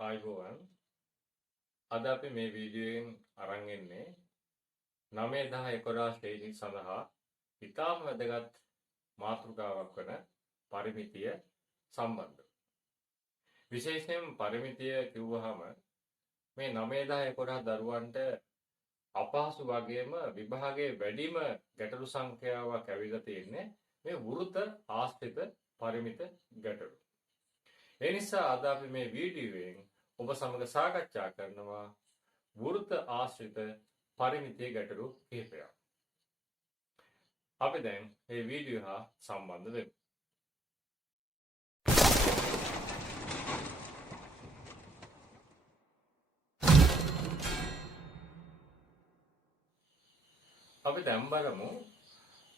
ආයුබෝවන් අද අපි මේ වීඩියෝයෙන් අරන් එන්නේ 9 10 11 ශ්‍රේණි සඳහා ඉතාම වැදගත් මාතෘකාවක් වන පරිමිතිය සම්බන්ධව. විශේෂයෙන් පරිමිතිය කිව්වහම මේ 9 10 11 දරුවන්ට අපහසු වගේම විභාගයේ වැඩිම ගැටලු සංඛ්‍යාවක් ඇවිල්ලා තියෙන්නේ මේ වෘත ආශ්‍රිත පරිමිත ගැටලු. ඒ නිසා අද අපි මේ වීඩියෝයෙන් ඔබ සමග සාකච්ඡා කරනවා වෘත ආශ්‍රිත පරිමිතිය ගැටලු කිහිපයක්. අපි දැන් මේ වීඩියෝ හා සම්බන්ධ වෙමු. අපි දැන් බලමු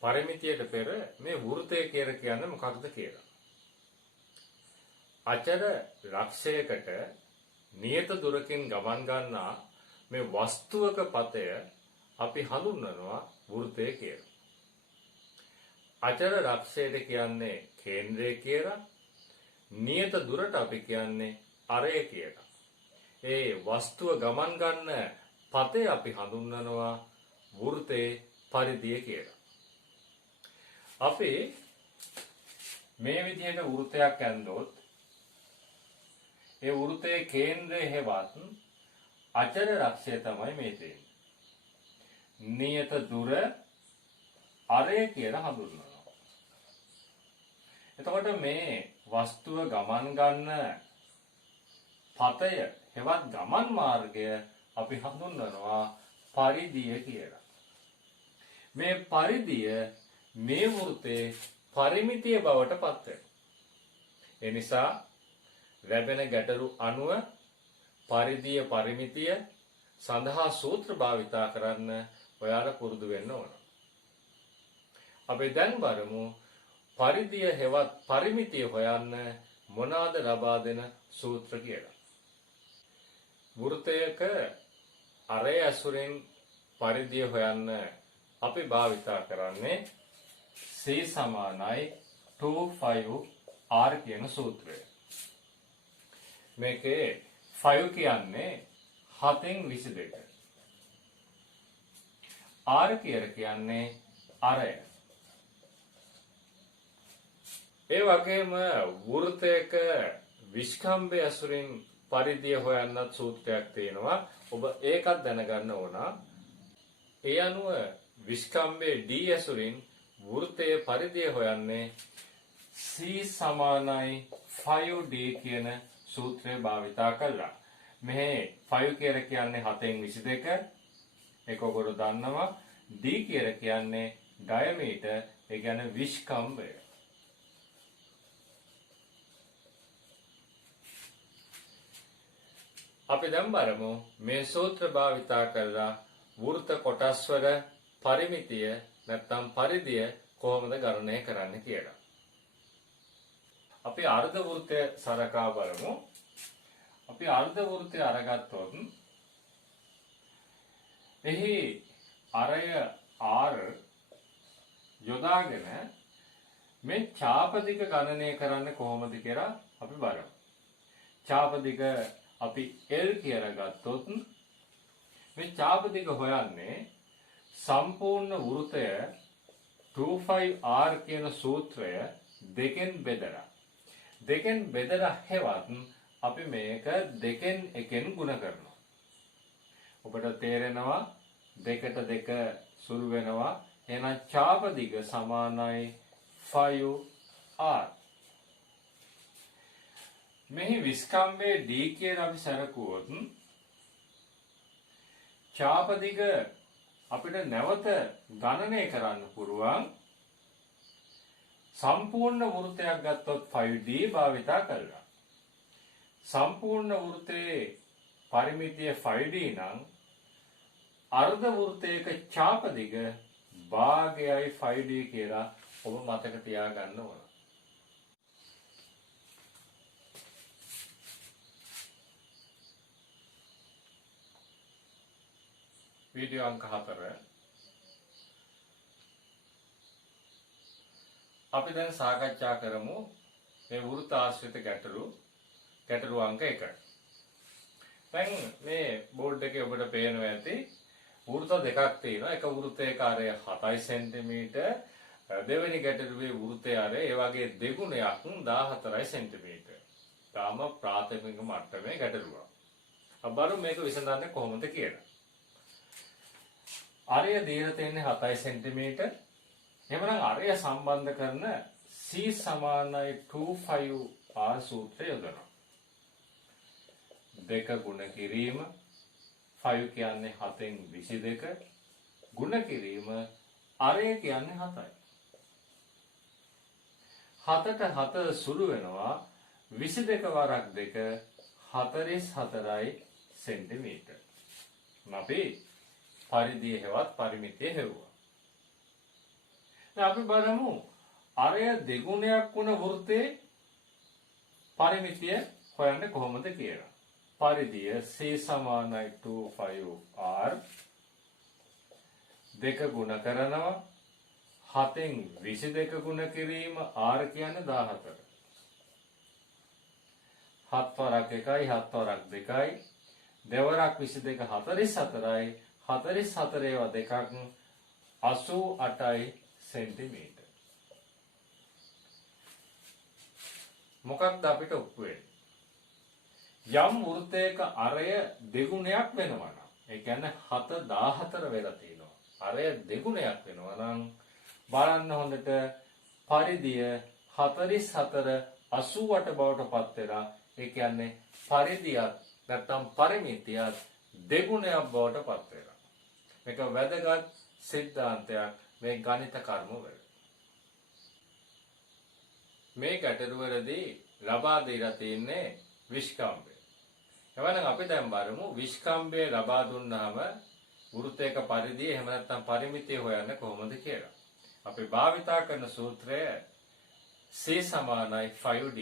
පරිමිතියට පෙර මේ වෘතය කියලා කියන්නේ මොකක්ද කියලා. අචර ලක්ෂයකට නියත දුරකින් ගමන් ගන්නා මේ වස්තුවක පතය අපි හඳුන්වනවා වෘතය කියලා. අචර ලක්ෂයට කියන්නේ කේන්ද්‍රය කියලා. නියත දුරට අපි කියන්නේ අරය කියලා. ඒ වස්තුව ගමන් ගන්න පතය අපි හඳුන්වනවා වෘතයේ පරිධිය කියලා. අපි මේ විදිහට වෘතයක් ඇන්දොත් ඒ වෘතයේ කේන්ද්‍රය හෙවත් අචර ලක්ෂය තමයි මේ තියෙන්නේ. නියත දුර අරය කියලා හඳුන්වනවා. එතකොට මේ වස්තුව ගමන් ගන්න පතය හෙවත් ගමන් මාර්ගය අපි හඳුන්වනවා පරිධිය කියලා. මේ පරිධිය මේ වෘතයේ පරිමිතිය බවට පත් වෙනවා. ඒ නිසා ලැබෙන ගැටලු අනුව පරිධිය පරිමිතිය සඳහා සූත්‍ර භාවිතා කරන්න ඔයාලා පුරුදු වෙන්න ඕන. අපි දැන් බලමු පරිධිය හෙවත් පරිමිතිය හොයන්න මොනවාද ලබා දෙන සූත්‍ර කියලා. වෘතයක අරය ඇසුරෙන් පරිධිය හොයන්න අපි භාවිතා කරන්නේ C = 2πr කියන සූත්‍රය. මේකේ 5 කියන්නේ 7න් 22. R කියන්නේ අරය. ඒ වගේම වෘතයක විස්කම්භය ඇසුරින් පරිධිය හොයන්නත් සූත්‍රයක් තියෙනවා. ඔබ ඒකත් දැනගන්න ඕන. ඒ අනුව විස්කම්භයේ D ඇසුරින් වෘතයේ පරිධිය හොයන්නේ C = 5D කියන සූත්‍රය භාවිතා කළා. මෙහි 5 කියලා කියන්නේ 7න් 22. ඒක ඔයගොල්ලෝ දන්නවා. D කියලා කියන්නේ ඩයමීටර්, ඒ කියන්නේ විස්කම්භය. අපි දැන් බලමු මේ සූත්‍ර භාවිතා කරලා වෘත කොටස් වල පරිමිතිය නැත්නම් පරිධිය කොහොමද ගණනය කරන්න කියලා. අපි අර්ධ වෘතය සලකා බලමු. අපි අර්ධ වෘතය අරගත්තොත් එහි අරය R යොදාගෙන මේ ඡාප දිග ගණනය කරන්න කොහොමද කියලා අපි බලමු. ඡාප දිග අපි L කියලා ගත්තොත් මේ ඡාප දිග හොයන්නේ සම්පූර්ණ වෘතය 2πr කියන සූත්‍රය දෙකෙන් බෙදලා. දෙකෙන් බෙදලා හෙවත් අපි මේක දෙකෙන් එකෙන් ගුණ කරනවා. ඔබට තේරෙනවා දෙකට දෙක සුළු වෙනවා. එහෙනම් ඡාප දිග සමානයි 5r. මෙහි විස්කම්භයේ D කියලා අපි සරකුවොත් ඡාප දිග අපිට නැවත ගණනය කරන්න පුළුවන්. සම්පූර්ණ වෘතයක් ගත්තොත් 5D භාවිතා කරලා. සම්පූර්ණ වෘතයේ පරිමිතිය 5D නම් අර්ධ වෘතයක ඡාප දිග භාගයයි 5D කියලා ඔබ මතක තියාගන්න ඕන. වීඩියෝ අංක 4 අපි දැන් සාකච්ඡා කරමු මේ වෘත්ත ආශ්‍රිත ගැටලු අංක 1. දැන් මේ බෝඩ් එකේ ඔබට පේනවා ඇති වෘත්ත දෙකක් තියෙනවා. එක වෘත්තයකාරය 7 සෙන්ටිමීටර්, දෙවෙනි ගැටලුවේ වෘත්තයාරය ඒ වගේ දෙගුණයක් 14 සෙන්ටිමීටර්. තාම ප්‍රාථමික මට්ටමේ ගැටලුවක්. අපි බලමු මේක විසඳන්නේ කොහොමද කියලා. අරය දීලා තියෙන්නේ 7 සෙන්ටිමීටර්. එහෙනම් අරය සම්බන්ධ කරන C සමානයි 2πr සූත්‍රය යොදනවා. දෙක ගුණ කිරීම 5 කියන්නේ 7න් 22 ගුණ කිරීම අරය කියන්නේ 7යි. 7ට 7 සුළු වෙනවා 22 වරක් 2 44යි සෙන්ටිමීටර්. අපි පරිධිය හෙවත් පරිමිතිය හෙව්වා. දැන් අපි බලමු අරය දෙගුණයක් වුණ වෘත්තයේ පරිමිතිය හොයන්න කොහොමද කියලා. පරිධිය C සමානයි 2πr දෙක ගුණ කරනවා 7න් 22 ගුණ කිරීම r කියන්නේ 14. 7 වරක් 1යි 7 වරක් 2යි දෙවරක් 22 44යි 44 ඒවා දෙකක් 88යි සෙන්ටිමීටර්. මොකක්ද අපිට ඔප්පු වෙන්නේ? යම් වෘත්තයක අරය දෙගුණයක් වෙනවා නම් ඒ කියන්නේ 7 14 වෙලා තියෙනවා. අරය දෙගුණයක් වෙනවා නම් බලන්න හොඳට පරිධිය 44 88 බවට පත් වෙලා ඒ කියන්නේ පරිධියත් නැත්නම් පරිමිතියත් දෙගුණයක් බවට පත් වෙලා. මේක වැදගත් සිද්ධාන්තයක් මේ ගණිත කර්ම වල. මේ ගැටලුවේදී ලබා දීලා තියෙන්නේ විස්කම්භය. එවනම් අපි දැන් බලමු විස්කම්භය ලබා දුන්නාම වෘත්තයක පරිධිය එහෙම නැත්නම් පරිමිතිය හොයන්න කොහොමද කියලා. අපි භාවිතා කරන සූත්‍රය C සමානයි 5D.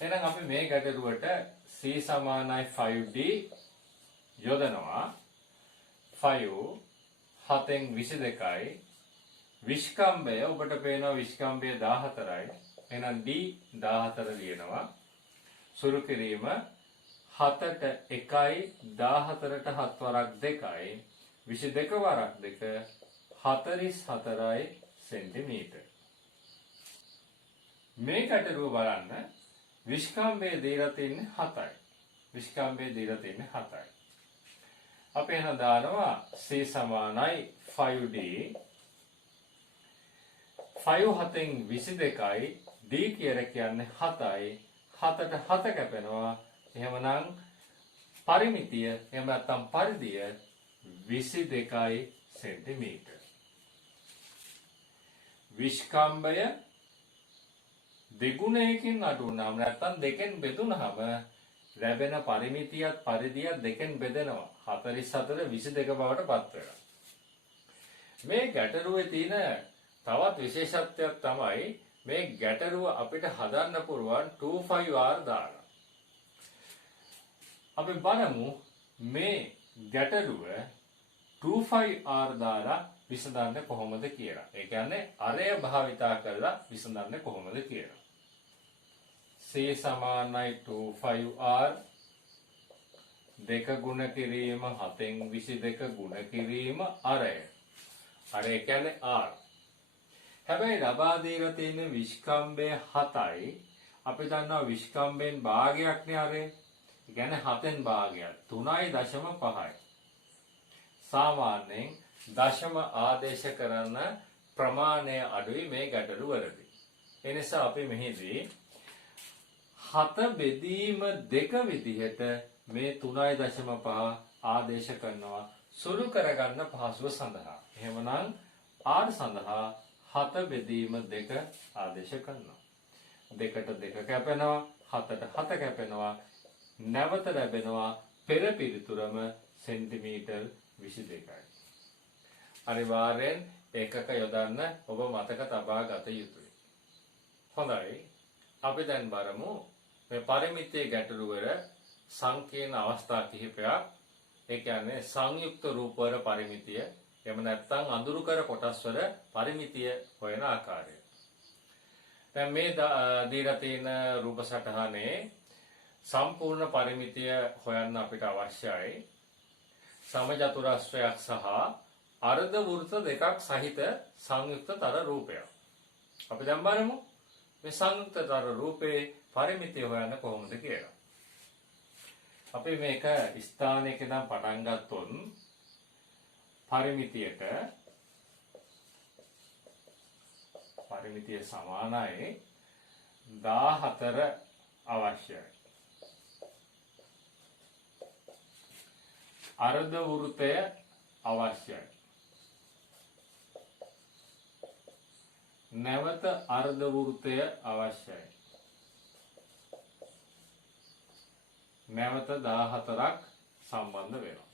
එහෙනම් අපි මේ ගැටලුවට C සමානයි 5D යොදනවා. 5 7න් 22යි විස්කම්භය ඔබට පේනවා විස්කම්භය 14යි. එහෙනම් D 14 ලියනවා. සුළු කිරීම 7ට 1යි 14ට 7 වරක් 2යි 22 වරක් 2 44යි සෙන්ටිමීටර්. මේ ගැටලුව බලන්න විස්කම්භය දීලා තියෙන්නේ 7යි. විස්කම්භය දීලා තියෙන්නේ 7යි. අපි එහෙනම් දානවා C සමානයි 5D 5 7න් 22යි D කියලා කියන්නේ 7යි 7ට 7 කැපෙනවා. එහෙමනම් පරිමිතිය එහෙම නැත්නම් පරිධිය 22යි සෙන්ටිමීටර්. විස්කම්භය දෙගුණයකින් අඩු වුණාම නැත්නම් දෙකෙන් බෙදුනහම ලැබෙන පරිමිතියත් පරිධියත් දෙකෙන් බෙදෙනවා. 44 22 බවට පත් වෙනවා. මේ ගැටලුවේ තියෙන තවත් විශේෂත්වයක් තමයි මේ ගැටලුව අපිට හදන්න පුළුවන් 2πr දාලා. අපි බලමු මේ ගැටලුව 2πr දාලා විසඳන්නේ කොහොමද කියලා. ඒ කියන්නේ අරය භාවිතා කරලා විසඳන්නේ කොහොමද කියලා. C සමානයි 2πr දෙක ගුණ කිරීම 7න් 22 ගුණ කිරීම අරය. අරය කියන්නේ r. හැබැයි ලබා දීලා තියෙන විස්කම්භය 7යි. අපි දන්නවා විස්කම්භයෙන් භාගයක් නේ අරය. ඒ කියන්නේ 7න් භාගයක් 3.5යි. සාමාන්‍යයෙන් දශම ආදේශ කරන ප්‍රමාණය අඩුයි මේ ගැටලු වලදී. ඒ නිසා අපි මෙහිදී 7 බෙදීම 2 විදිහට මේ 3.5 ආදේශ කරනවා සුළු කරගන්න පහසුව සඳහා. එහෙමනම් r සඳහා 7 බෙදීම 2 ආදේශ කරනවා. 2ට 2 කැපෙනවා 7ට 7 කැපෙනවා නැවත ලැබෙනවා පෙර පිළිතුරම සෙන්ටිමීටර් 22යි. අනිවාර්යෙන් ඒකක යොදන්න ඔබ මතක තබා ගත යුතුයි. හොඳයි. අපි දැන් බලමු මේ පරිමිතිය ගැටලු වල සංකීර්ණ අවස්ථා කිහිපයක්. ඒ කියන්නේ සංයුක්ත රූප වල පරිමිතිය එහෙම නැත්නම් අඳුරු කර කොටස් වල පරිමිතිය හොයන ආකාරය. දැන් මේ දීලා තියෙන රූප සටහනේ සම්පූර්ණ පරිමිතිය හොයන්න අපිට අවශ්‍යයි සමචතුරස්‍රයක් සහ අර්ධ වෘත්ත දෙකක් සහිත සංයුක්තතර රූපයක්. අපි දැන් බලමු මේ සංයුක්තතර රූපේ පරිමිතිය හොයන්න කොහොමද කියලා. අපි මේක ස්ථානයක ඉඳන් පටන් ගත්තොත් පරිමිතිය සමානයි 14 අවශ්‍යයි. අර්ධ වෘත්තය අවශ්‍යයි. නැවත අර්ධ වෘත්තය අවශ්‍යයි. නැවත 14ක් සම්බන්ධ වෙනවා.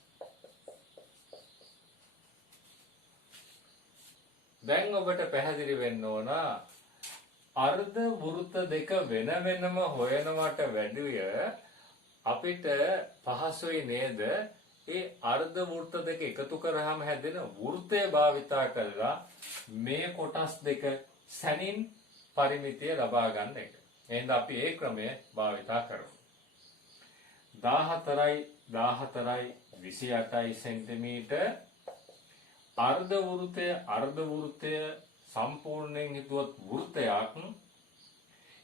දැන් ඔබට පැහැදිලි වෙන්න ඕන අර්ධ වෘත්ත දෙක වෙන වෙනම හොයනවට වැඩිය අපිට පහසුයි නේද ඒ අර්ධ වෘත්ත දෙක එකතු කරාම හැදෙන වෘත්තය භාවිතා කරලා මේ කොටස් දෙක සැනින් පරිමිතිය ලබා ගන්න එක. එහෙනම් අපි ඒ ක්‍රමය භාවිතා කරමු. 14යි 28යි සෙන්ටිමීටර් අර්ධ වෘත්තය සම්පූර්ණයෙන් හිතුවත් වෘත්තයක්.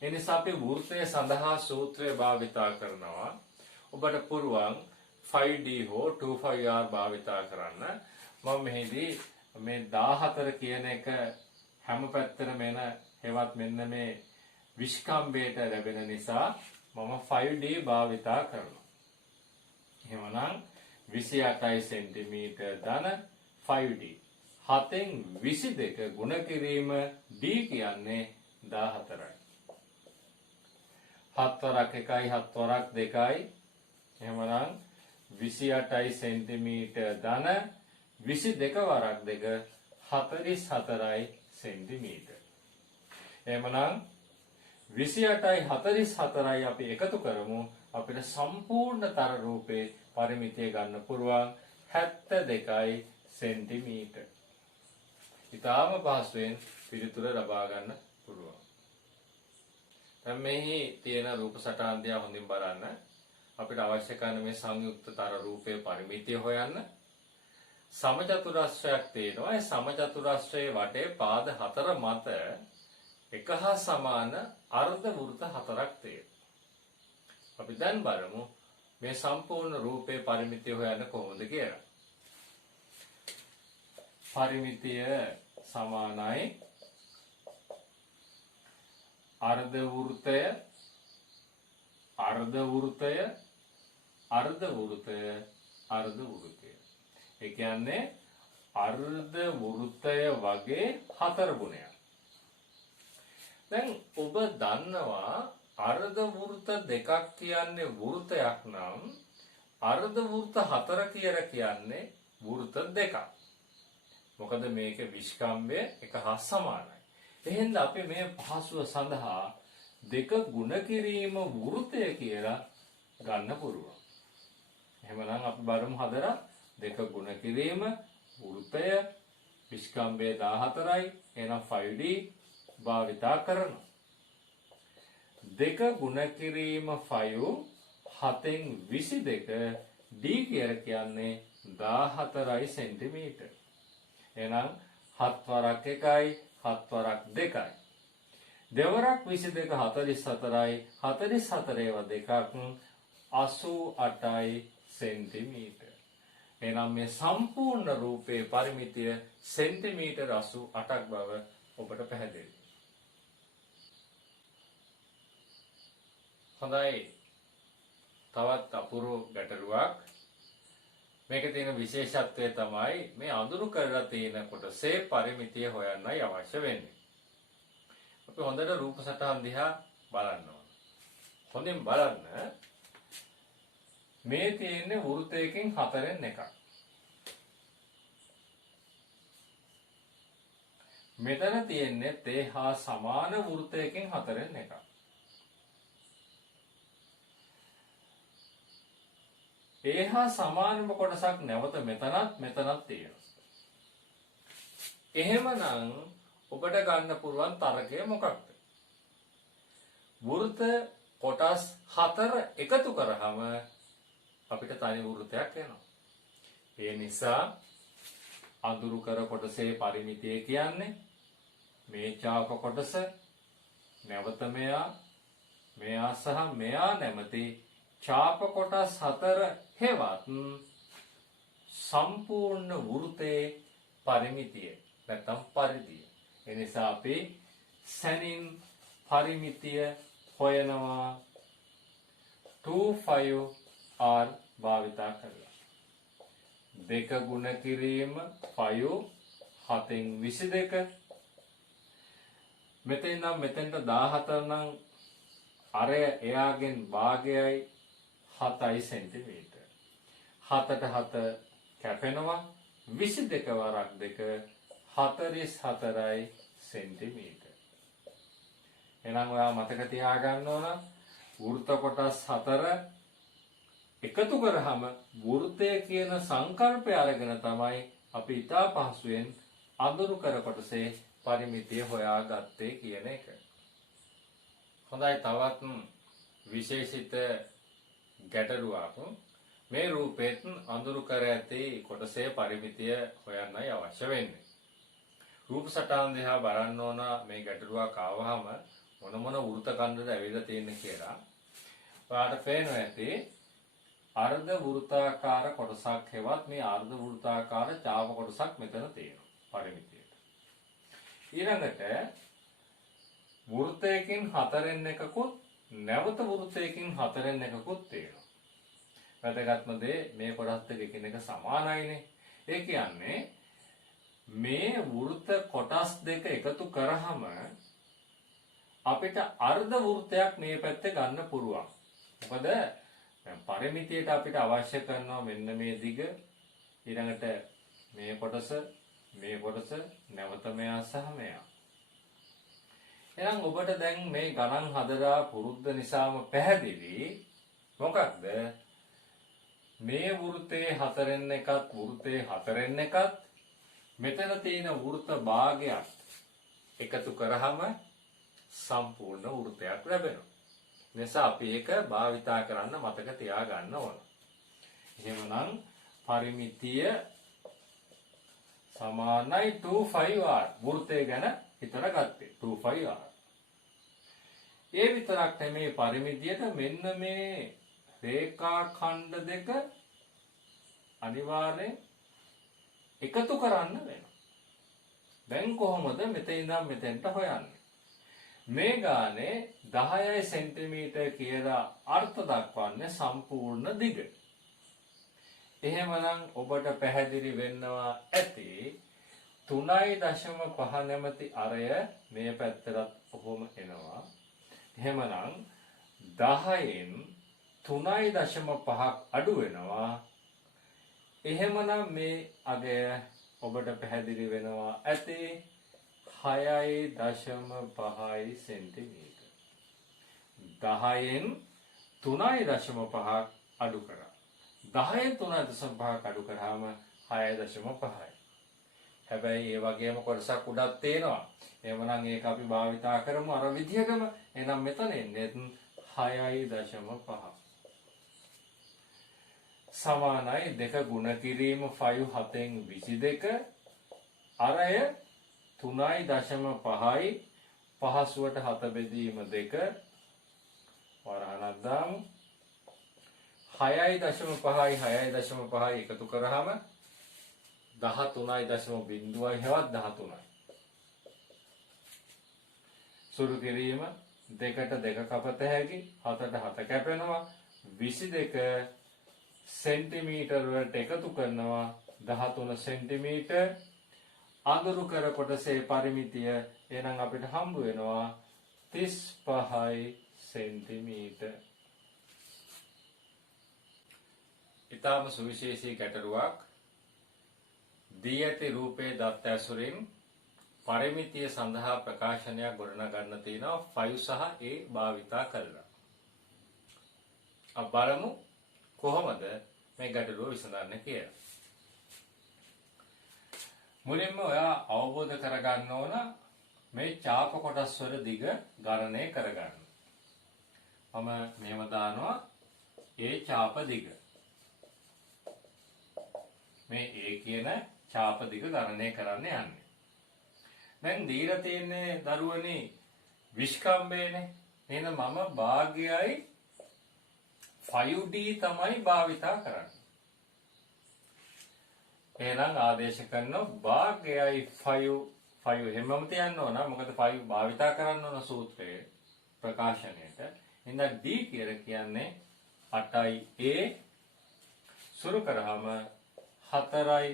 එනිසා අපි වෘත්තය සඳහා සූත්‍රය භාවිතා කරනවා. ඔබට පුළුවන් 5D හෝ 25R භාවිතා කරන්න. මම මෙහිදී මේ 14 කියන එක හැම පැත්තටම එන හේවත් මෙන්න මේ විස්කම්බයට ලැබෙන නිසා මම 5D භාවිතා කරනවා. එහෙමනම් 28 සෙන්ටිමීටර් ධන 5D 7න් 22 ගුණ කිරීම D කියන්නේ 14යි. 7 වරක් 1යි 7 වරක් 2යි. එහෙමනම් 28 සෙන්ටිමීටර් ධන 22 වරක් 2 44යි සෙන්ටිමීටර්. එහෙමනම් 28යි 44යි අපි එකතු කරමු අපිට සම්පූර්ණතර රූපේ පරිමිතිය ගන්න පුළුවන් 72යි සෙන්ටිමීටර්. ඊටාම පහසුවෙන් පිළිතුර ලබා ගන්න පුළුවන්. දැන් මෙහි තියෙන රූප සටහන් දිහා හොඳින් බලන්න. අපිට අවශ්‍ය කරන මේ සංයුක්තතර රූපේ පරිමිතිය හොයන්න. සමචතුරස්‍රයක් තියෙනවා. ඒ සමචතුරස්‍රයේ වටේ පාද 4 මත එක හා සමාන අර්ධ වෘත්ත 4ක් තියෙනවා. අපි දැන් බලමු මේ සම්පූර්ණ රූපේ පරිමිතිය හොයන්න කොහොමද කියලා. පරිමිතිය සමානයි අර්ධ වෘත්තය අර්ධ වෘත්තය අර්ධ වෘත්තය අර්ධ වෘත්තය. ඒ කියන්නේ අර්ධ වෘත්තය වගේ 4 ගුණයක්. දැන් ඔබ දන්නවා අර්ධ වෘත්ත දෙකක් කියන්නේ වෘත්තයක් නම් අර්ධ වෘත්ත 4 කියලා කියන්නේ වෘත්ත දෙකක්. මොකද මේක විස්කම්භය එක හා සමානයි. එහෙනම් අපි මේ පහසුව සඳහා දෙක ගුණ කිරීම වෘත්තය කියලා ගන්න පුළුවන්. එහෙමනම් අපි බලමු හදලා දෙක ගුණ කිරීම වෘත්තය විස්කම්භය 14යි. එහෙනම් 5D භාවිතා කරනවා. දෙක ගුණ කිරීම 5 7න් 22 D කියලා කියන්නේ 14යි සෙන්ටිමීටර්. එහෙනම් 7 වරක් 1යි 7 වරක් 2යි. දෙවරක් 22 44යි 44 ඒවා දෙකක් 88යි සෙන්ටිමීටර්. එහෙනම් මේ සම්පූර්ණ රූපේ පරිමිතිය සෙන්ටිමීටර් 88ක් බව ඔබට පැහැදිලි. හොඳයි. තවත් අපූර්ව ගැටලුවක්. මේකේ තියෙන විශේෂත්වය තමයි මේ අඳුරු කරලා තියෙන කොටසේ පරිමිතිය හොයන්නයි අවශ්‍ය වෙන්නේ. අපි හොඳට රූප සටහන් දිහා බලන්න ඕන. හොඳින් බලන්න. මේ තියෙන්නේ වෘත්තයකින් 4න් එකක්. මෙතන තියෙන්නේ තේ හා සමාන වෘත්තයකින් 4න් එකක්. ඒ හා සමානම කොටසක් නැවත මෙතනත් තියෙනවා. එහෙමනම් ඔබට ගන්න පුළුවන් තරකය මොකක්ද? වෘත්ත කොටස් 4 එකතු කරාම අපිට තනි වෘත්තයක් එනවා. ඒ නිසා අඳුරු කර කොටසේ පරිමිතිය කියන්නේ මේ ඡාප කොටස, නැවත මෙයා සහ මෙයා නැමැති ඡාප කොටස් 4 හෙවත් සම්පූර්ණ වෘත්තයේ පරිමිතිය නැත්නම් පරිධිය. ඒ නිසා අපි සැනින් පරිමිතිය හොයනවා 25r භාවිතා කරලා. 2 ගුණ කිරීම 5 7න් 22. මෙතෙන් නම් මෙතෙන්ට 14 නම් අර එයාගෙන් භාගයයි 7යි සෙන්ටිමීටර. 7ට 7 කැපෙනවා 22 වරක් 2 44යි සෙන්ටිමීටර. එහෙනම් ඔයා මතක තියාගන්න ඕන වෘත්ත කොටස් 4 එකතු කරාම වෘත්තය කියන සංකල්පය අරගෙන තමයි අපි ඉතා පහසුවෙන් අඳුරු කර කොටසේ පරිමිතිය හොයාගත්තේ කියන එක. හොඳයි, තවත් විශේෂිත ගැටලුවක්. මේ රූපයෙන් අඳුරු කර ඇති කොටසේ පරිමිතිය හොයන්නයි අවශ්‍ය වෙන්නේ. රූප සටහන් දිහා බලන්න ඕන මේ ගැටලුවක් ආවහම මොන වෘත්ත ඛණ්ඩද ඇවිල්ලා තියෙන්නේ කියලා. ඔයාලට පේනවා ඇති අර්ධ වෘත්තාකාර කොටසක් හෙවත් මේ අර්ධ වෘත්තාකාර ඡාප කොටසක් මෙතන තියෙනවා පරිමිතියට. ඊළඟට වෘත්තයකින් 4න් එකකුත් නැවත වෘත්තයකින් 4න් එකකුත් තියෙනවා. වැදගත්ම දේ මේ කොටස් දෙක එකිනෙක සමානයිනේ. ඒ කියන්නේ මේ වෘත්ත කොටස් දෙක එකතු කරාම අපිට අර්ධ වෘත්තයක් මේ පැත්තේ ගන්න පුළුවන්. මොකද දැන් පරිමිතියට අපිට අවශ්‍ය කරනවා මෙන්න මේ දිග, ඊළඟට මේ කොටස, නැවත මෙයා සහ මෙයා. එහෙනම් ඔබට දැන් මේ ගණන් හදලා පුරුද්ද නිසාම පැහැදිලි මොකක්ද මේ වෘත්තයේ 4න් එකත් මෙතන තියෙන වෘත්ත භාගයක් එකතු කරාම සම්පූර්ණ වෘත්තයක් ලැබෙනවා. නිසා අපි ඒක භාවිතා කරන්න මතක තියාගන්න ඕන. එහෙමනම් පරිමිතිය සමානයි 25r. වෘත්තය ගැන හිතලා ගත්තේ 25r. ඒ විතරක් නෙමේ පරිමිතියට මෙන්න මේ රේඛා ඛණ්ඩ දෙක අනිවාර්යෙන් එකතු කරන්න වෙනවා. දැන් කොහොමද මෙතන ඉඳන් මෙතෙන්ට හොයන්නේ? මේ ගානේ 10 සෙන්ටිමීටර් කියලා අර්ථ දක්වන්නේ සම්පූර්ණ දිග. එහෙමනම් ඔබට පැහැදිලි වෙනවා ඇති 3.5 නැමැති අරය මේ පැත්තට ඔහොම එනවා. එහෙමනම් 10න් 3.5ක් අඩු වෙනවා. එහෙමනම් මේ අගය ඔබට පැහැදිලි වෙනවා ඇති 6.5 සෙන්ටිමීටර. 10න් 3.5ක් අඩු කරා. 10න් 3.5ක් අඩු කරාම 6.5යි. හැබැයි ඒ වගේම කොටසක් උඩක් තියෙනවා. එහෙමනම් ඒක අපි භාවිතා කරමු අර විදිහටම. එහෙනම් මෙතන එන්නේ 6.5. සමානයි 2 ගුණ කිරීම 5 7න් 22. අරය 3.5යි පහසුවට 7 බෙදීම 2 වරහණක් දාමු. 6.5යි 6.5යි එකතු කරාම 13.0යි හෙවත් 13යි. සුළු කිරීම 2ට 2 කපත හැකි, 7ට 7 කැපෙනවා, 22 සෙන්ටිමීටර වලට එකතු කරනවා 13 සෙන්ටිමීටර. අඳුරු කර කොටසේ පරිමිතිය එහෙනම් අපිට හම්බ වෙනවා 35 සෙන්ටිමීටර. ඊටම සුවිශේෂී ගැටලුවක්. දී ඇති රූපයේ දත්ත ඇසුරින් පරිමිතිය සඳහා ප්‍රකාශනයක් ගොඩනගන්න තියෙනවා 5 සහ a භාවිතා කරලා. අපි බලමු කොහොමද මේ ගැටලුව විසඳන්නේ කියලා. මුලින්ම ඔයා අවබෝධ කරගන්න ඕන මේ ඡාප කොටස් වල දිග ගණනය කරගන්න. මම මෙහෙම දානවා A ඡාප දිග. මේ A කියන ඡාප දිග ගණනය කරන්න යන්නේ. දැන් දීලා තියෙන්නේ දරුවනේ විස්කම්බේනේ. එහෙනම් මම භාගයයි 5D තමයි භාවිතා කරන්නේ. එහෙනම් ආදේශ කරනවා භාගයයි 5 එහෙමම තියන්න ඕන. මොකද 5 භාවිතා කරන්න ඕන සූත්‍රයේ ප්‍රකාශනයට. එහෙනම් D කියලා කියන්නේ 8යි A සුරු කරාම 4යි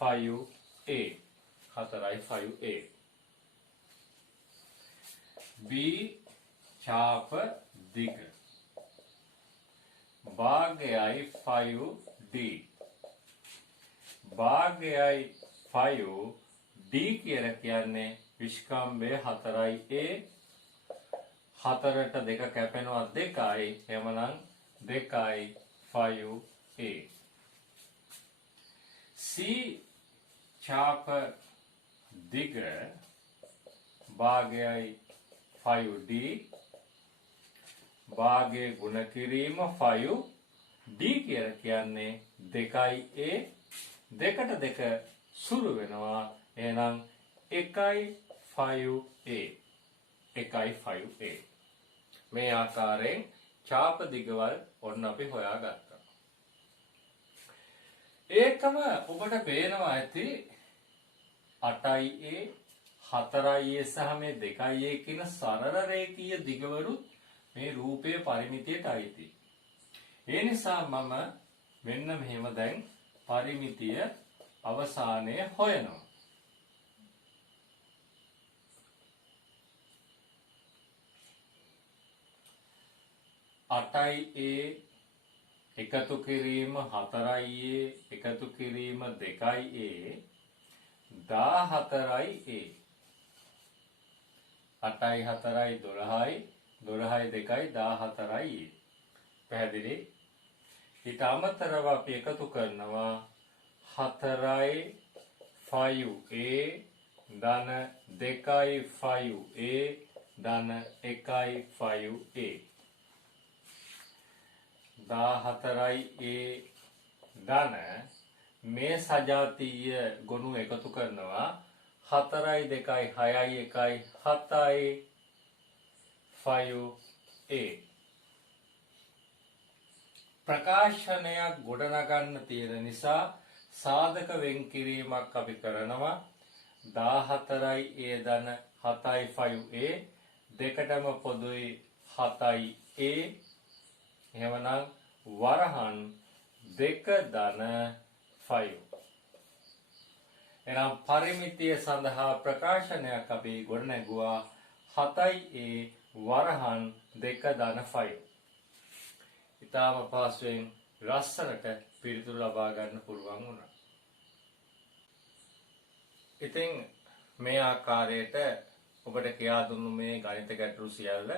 5A 4යි 5A. B ඡාප දිග භාගයයි 5D භාගයයි 5D කියලා කියන්නේ විස්කම්භය 4යි A 4ට 2 කැපෙනවා 2යි එහෙමනම් 2යි 5A. C ඡාප දිග භාගයයි 5D භාගයේ ගුණ කිරීම 5D කියලා කියන්නේ 2A 2ට 2 සුරු වෙනවා එහෙනම් 1යි 5A 1යි 5A. මේ ආකාරයෙන් ඡාප දිගවල් ඔන්න අපි හොයාගත්තා. ඒකම ඔබට පේනවා ඇති 8යි A 4යි A සහ මේ 2යි A කියන සරල රේඛීය දිගවලුත් මේ රූපයේ පරිමිතියට අයිති. ඒ නිසා මම මෙන්න මෙහෙම දැන් පරිමිතිය අවසානයේ හොයනවා. 8යි A එකතු කිරීම 4යි A එකතු කිරීම 2යි A 14යි A 8යි 4යි 12යි 12යි 2යි 14යි A. පැහැදිලි? ඊට අමතරව අපි එකතු කරනවා 4යි 5A ධන 2යි 5A ධන 1යි 5A 14යි A ධන මේ සජාතීය ගොනු එකතු කරනවා 4යි 2යි 6යි 1යි 7යි 5A. ප්‍රකාශනයක් ගොඩනගන්න තියෙන නිසා සාධක වෙන් කිරීමක් අපි කරනවා 14යි A ධන 7යි 5A දෙකටම පොදුයි 7යි A එහෙමනම් වරහන් 2 ධන 5. එනම් පරිමිතිය සඳහා ප්‍රකාශනයක් අපි ගොඩනැගුවා 7යි A වරහන් 2 ධන 5. ඉතාම පහසුවෙන් ලස්සනට පිළිතුරු ලබා ගන්න පුළුවන් වුණා. ඉතින් මේ ආකාරයට ඔබට කියා දුන්නු මේ ගණිත ගැටලු සියල්ල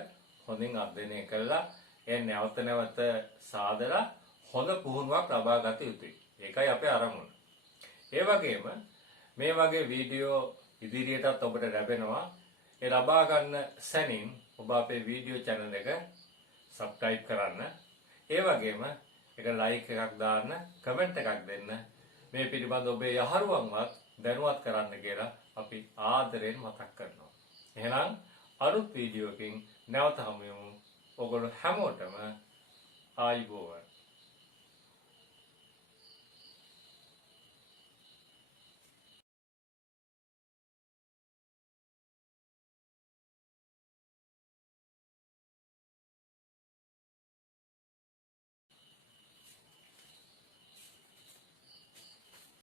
හොඳින් අධ්‍යයනය කළා ඒ නැවත නැවත සාදලා හොඳ පුහුණුවක් ලබා ගත යුතුයි. ඒකයි අපේ අරමුණ. ඒ වගේම මේ වගේ වීඩියෝ ඉදිරියටත් ඔබට ලැබෙනවා. ඒ ලබා ගන්න සැනින් ඔබ අපේ වීඩියෝ channel එක subscribe කරන්න. ඒ වගේම එක like එකක් දාන්න, comment එකක් දෙන්න. මේ පිළිබඳ ඔබේ යහළුවන්වත් දැනුවත් කරන්න කියලා අපි ආදරයෙන් මතක් කරනවා. එහෙනම් අලුත් වීඩියෝ එකකින් නැවත හමු වෙමු. ඔයගොල්ලෝ හැමෝටම ආයුබෝවන්.